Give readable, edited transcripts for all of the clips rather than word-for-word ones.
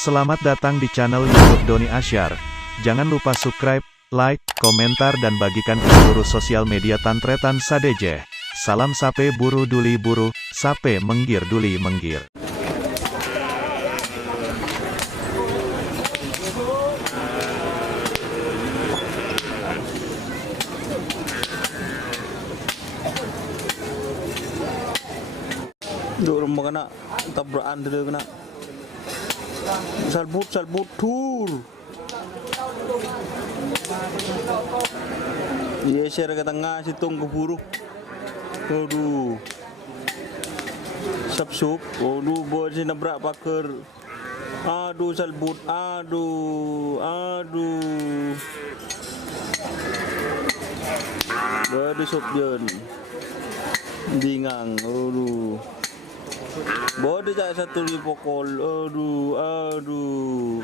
Selamat datang di channel YouTube Doni Asyar. Jangan lupa subscribe, like, komentar dan bagikan ke seluruh sosial media Tantretan Sadeje. Salam sape buru duli buru, sape menggir duli menggir. Dorong kena tabrakan dulu kena salbut tur. Iya share ke tengah situng ke buruk. Aduh. Sup. Aduh buat si nabrak paker. Aduh salbut. Aduh. Baru sup jen. Dingang. Aduh. Bodoh cak satu di pokol. Aduh.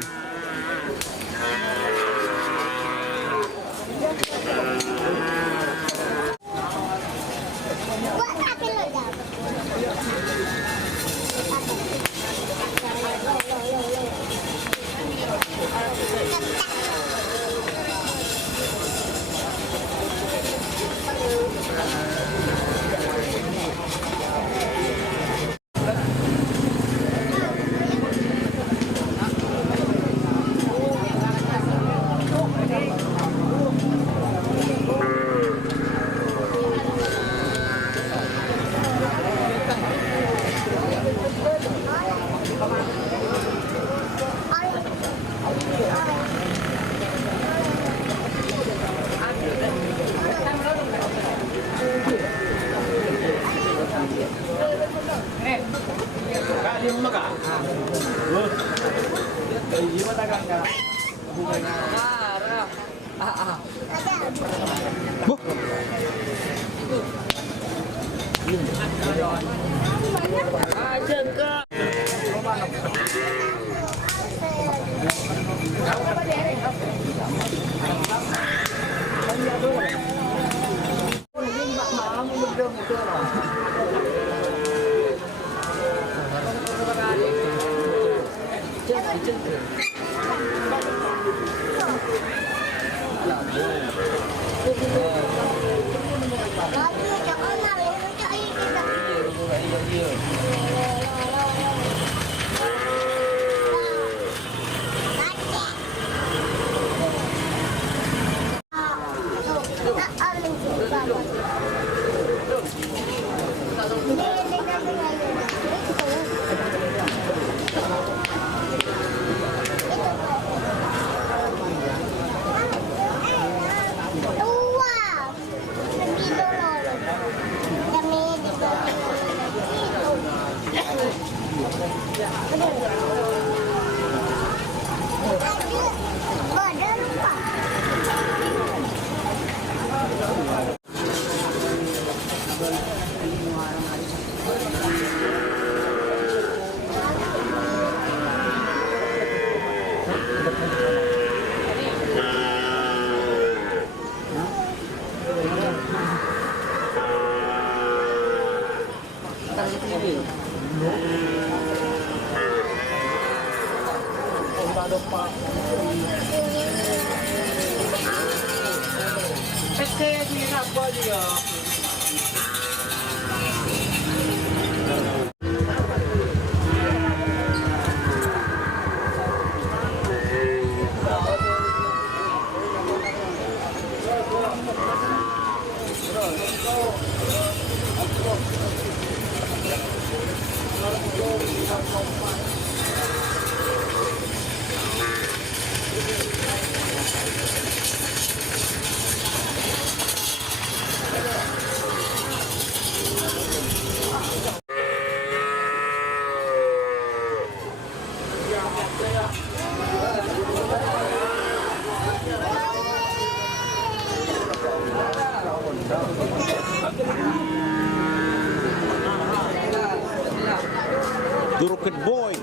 The Rocket Boy.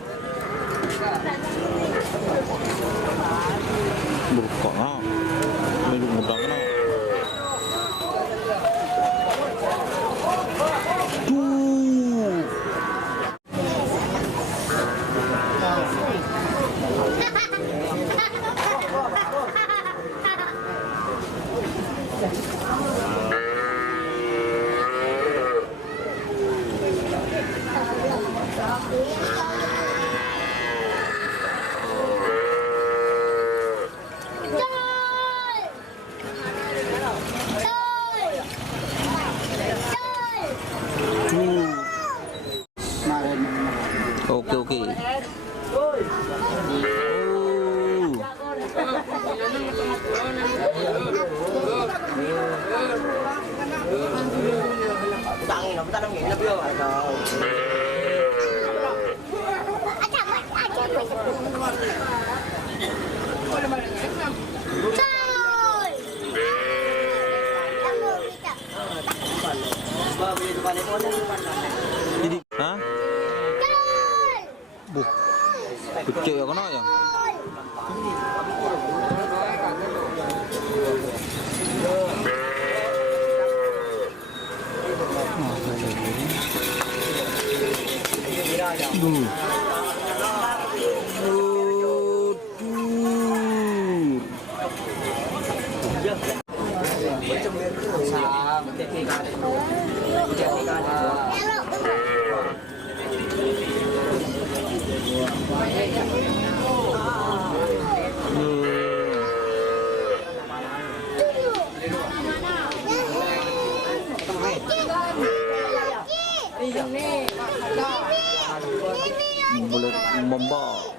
Buka ah. Melu mudang na. Oke. Jadi, hah? Kecil ya kena ya? Boleh membawa.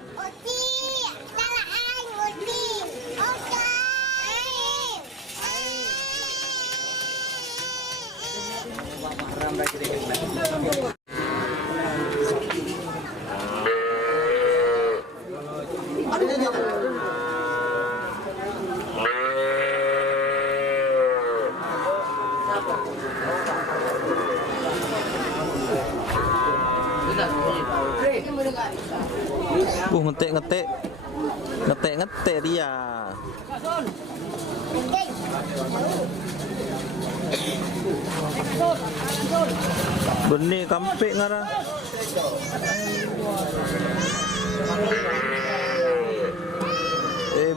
Ngetek dia. Benih kampek ngarah.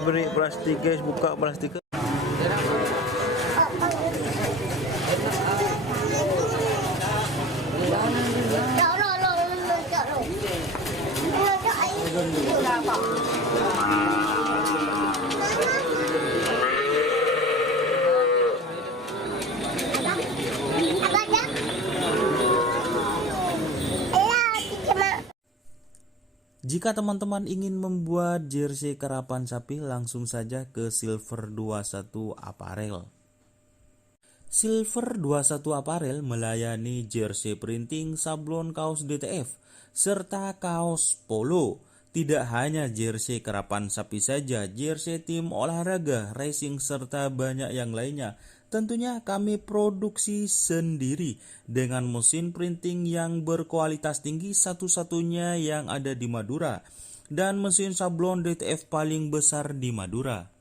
Beri plastik guys, buka plastik. Jika teman-teman ingin membuat jersey karapan sapi, langsung saja ke Silver 21 Apparel. Silver 21 Apparel melayani jersey printing, sablon kaos DTF, serta kaos polo. Tidak hanya jersey karapan sapi saja, jersey tim olahraga, racing, serta banyak yang lainnya. Tentunya kami produksi sendiri dengan mesin printing yang berkualitas tinggi, satu-satunya yang ada di Madura, dan mesin sablon DTF paling besar di Madura.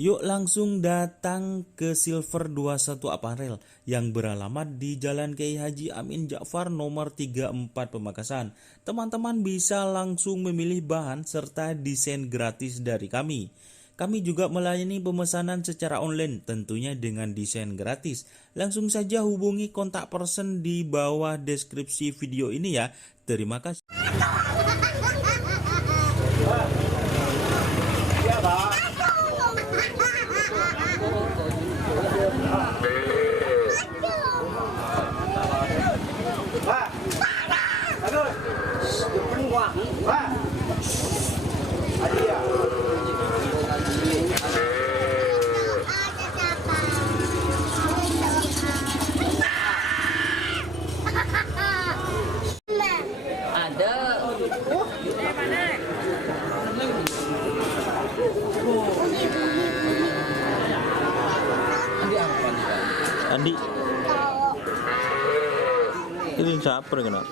Yuk langsung datang ke Silver 21 Apparel yang beralamat di Jalan Kiai Haji Amin Ja'far nomor 34 Pamekasan. Teman-teman bisa langsung memilih bahan serta desain gratis dari kami. Kami juga melayani pemesanan secara online, tentunya dengan desain gratis. Langsung saja hubungi kontak person di bawah deskripsi video ini ya. Terima kasih. Andi, ini siapa yang kena?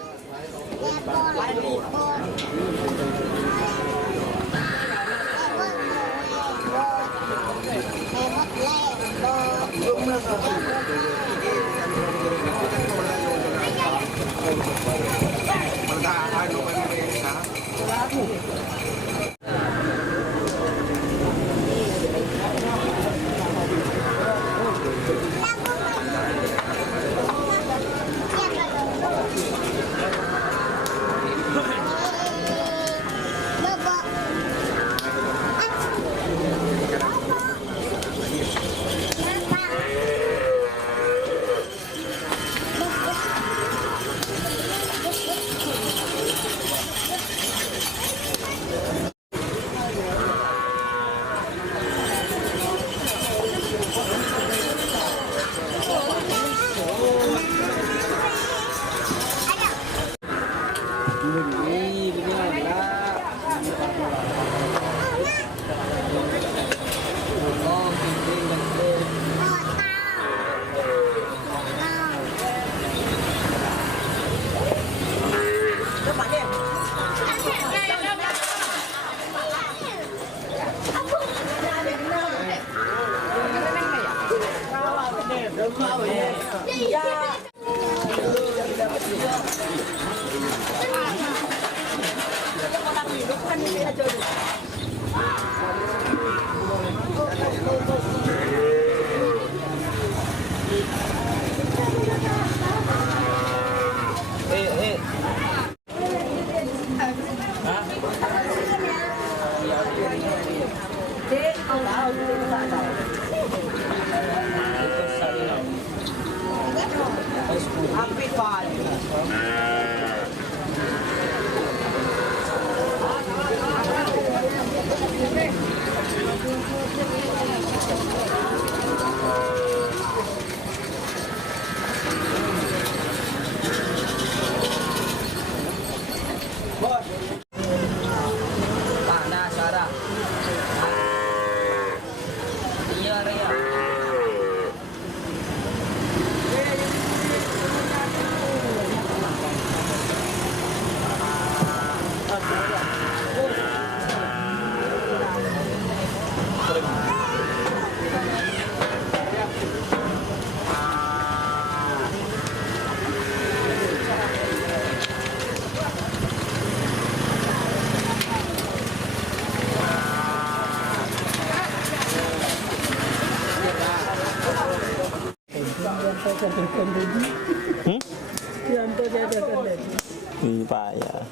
Ini payah.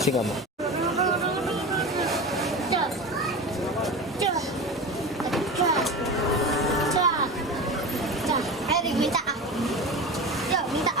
Sih kamu. Minta. Yuk, minta.